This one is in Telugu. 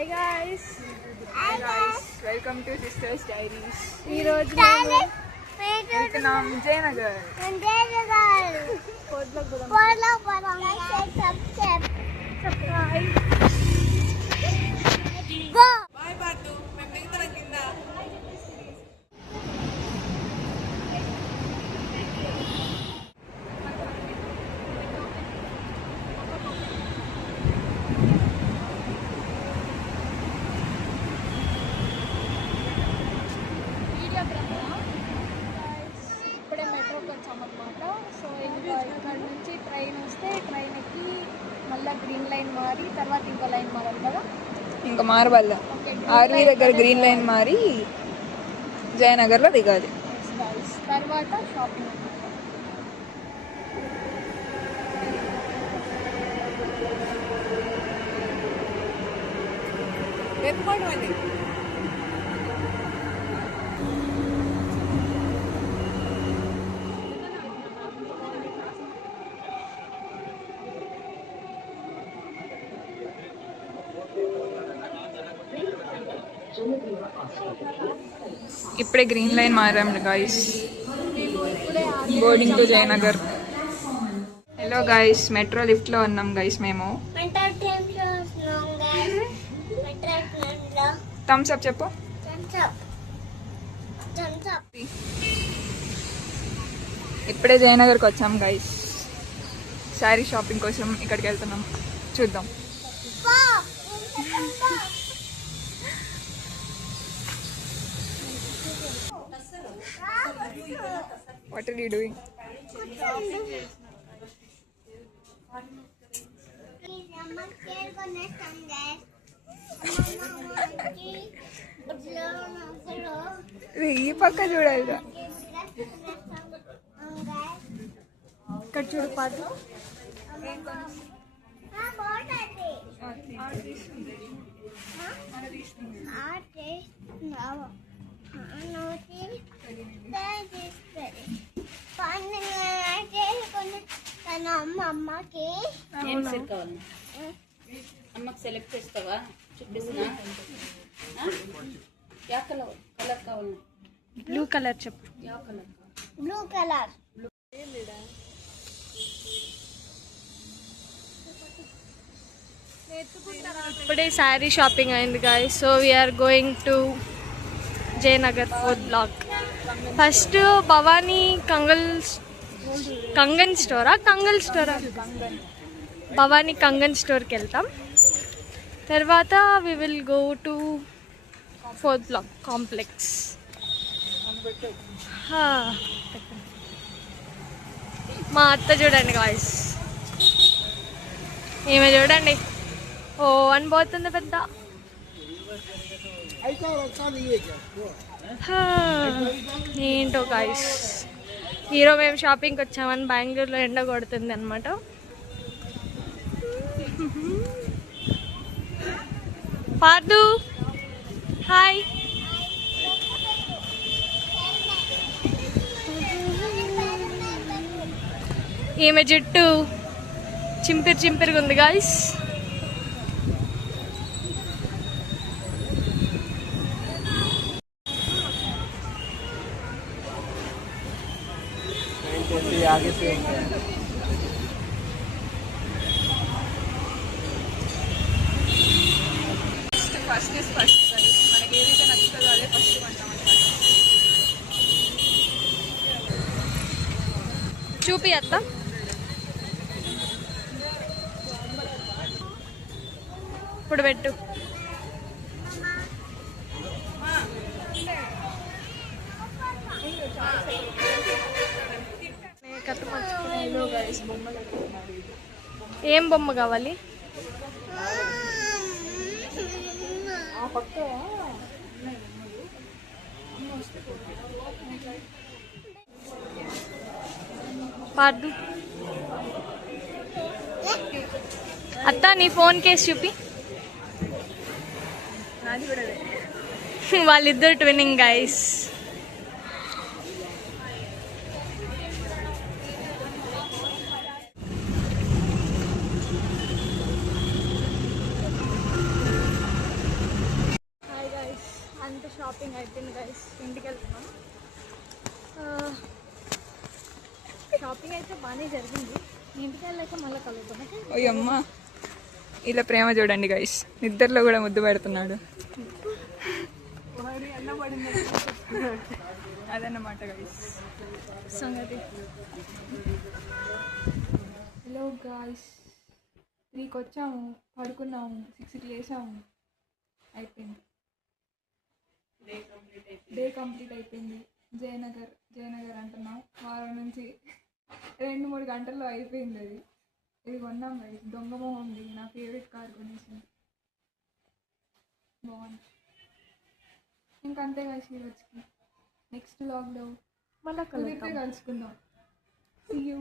Hi guys, welcome to sisters diaries. ఈ రోజు వెళ్తున్నాం జయనగర్. ఇప్పుడే మెట్రోకి వచ్చామన్నమాట. సో ఇంకా ఇక్కడ నుంచి ట్రైన్ వస్తే ట్రైన్ ఎక్కి మళ్ళీ గ్రీన్ లైన్ మారి తర్వాత ఇంకో లైన్ మారాలి కదా. ఇంకా మారవల్ల ఆర్మీ దగ్గర గ్రీన్ లైన్ మారి జయనగర్లో దిగాలి. తర్వాత షాపింగ్. ఇప్పుడే గ్రీన్ లైన్ మారాం guys. Boarding to Jayanagar. Hello guys, metro lift లో ఉన్నాం గాయస్ మేము. థమ్స్ అప్ చెప్పు. ఇప్పుడే జయనగర్కి వచ్చాం గైస్. శారీ షాపింగ్ కోసం ఇక్కడికి వెళ్తున్నాం. చూద్దాం. What are you doing? ఈ పక్క చూడాలి. ఇక్కడ చూడు పాటు అమ్మకి సెలెక్ట్ చేస్తావా? చూపిస్తున్నా. యా కలర్ కావాలి? బ్లూ కలర్ చెప్పు. యా కలర్? Blue colour. ఇప్పుడే శారీ షాపింగ్ అయింది guys. So we are going to Jayanagar food block. First Bhavani Kangan స్టోరా భవానీ కంగన్ స్టోర్కి వెళ్తాం. తర్వాత we will go to fourth block complex. మా అత్త చూడండి గాయస్, ఈమె చూడండి ఓ అని పోతుంది పెద్ద. ఏంటో గాయస్, హీరో మేము షాపింగ్కి వచ్చామని బెంగళూరులో ఎండ కొడుతుంది అనమాట. పార్దు హాయ్. ఈమె జుట్టు చింపిరిగా ఉంది గాయస్. आगे से ఫస్ట్ మనకి ఏదైతే నచ్చుతుందో అదే ఫస్ట్ కొంటాం అనమాట. చూపి అత్త. ఇప్పుడు పెట్టు. ఏం బొమ్మ కావాలి? పార్దు అత్త నీ ఫోన్ కేసు చూపి. వాళ్ళిద్దరు ట్విన్నింగ్ గైస్. షాపింగ్ అయిపోయింది గైస్, ఇంటికి వెళ్తున్నాం. షాపింగ్ అయితే బాగానే జరిగింది. ఇంటికి వెళ్ళాక మళ్ళీ కలుగుతాం. ఓయమ్మ, ఇలా ప్రేమ చూడండి గైస్, నిద్రలో కూడా ముద్దు పెడుతున్నాడు. అదన్నమాట గైస్ సంగతి. హలో గాయ్స్, 3కి వచ్చాము, పడుకున్నాము, 6కి లేసాము, అయిపోయింది. డే కంప్లీట్ అయిపోయింది. జయనగర్ అంటున్నాం. వారం నుంచి 2-3 గంటల్లో అయిపోయింది అది. ఇది కొన్నాం గైస్, దొంగ మొహంది, నా ఫేవరెట్ కార్ కొనేసింది. బాగుంది. ఇంకంతే గైస్, ఈరోజుకి నెక్స్ట్ వ్లాగ్లో మళ్ళీ కుదిరితే కలుసుకుందాం. See you.